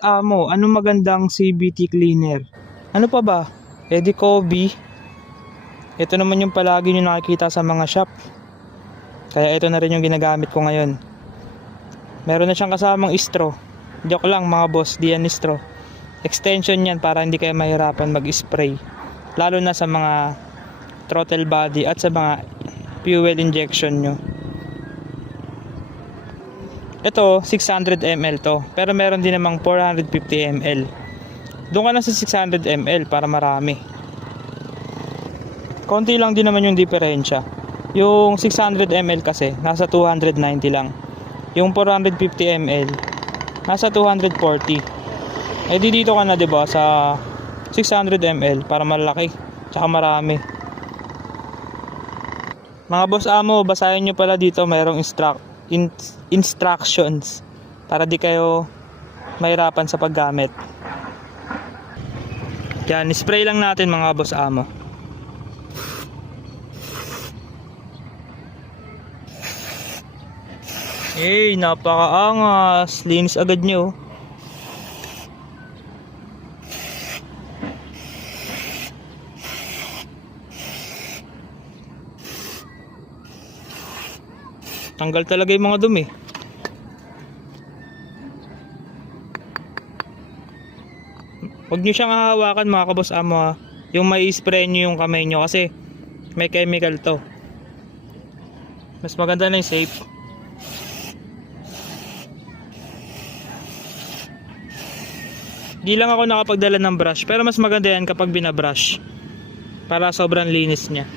Amo, ano magandang CVT cleaner? Ano pa ba? Eddie Kobe. Ito naman yung palagi nyo nakikita sa mga shop. Kaya ito na rin yung ginagamit ko ngayon. Meron na siyang kasamang straw. Joke lang mga boss, di yan straw. Extension yan para hindi kayo mahirapan mag-spray. Lalo na sa mga throttle body at sa mga fuel injection nyo. Ito, 600 ml to. Pero meron din namang 450 ml. Doon ka na sa 600 ml para marami. Konti lang din naman yung diferensya. Yung 600 ml kasi, nasa 290 lang. Yung 450 ml, nasa 240. Eh di dito ka na, diba, sa 600 ml para malaki, tsaka marami. Mga boss amo, basahin nyo pala dito, mayroong instructions para di kayo mahirapan sa paggamit. Yan, spray lang natin mga boss amo. Eh, napakaangas. Linis agad nyo. Tanggal talaga yung mga dumi. Huwag nyo siyang hahawakan mga kaboss amo. Yung may spray nyo yung kamay nyo kasi may chemical to. Mas maganda na yung safe. Di lang ako nakapagdala ng brush, pero mas maganda yan kapag binabrush para sobrang linis niya.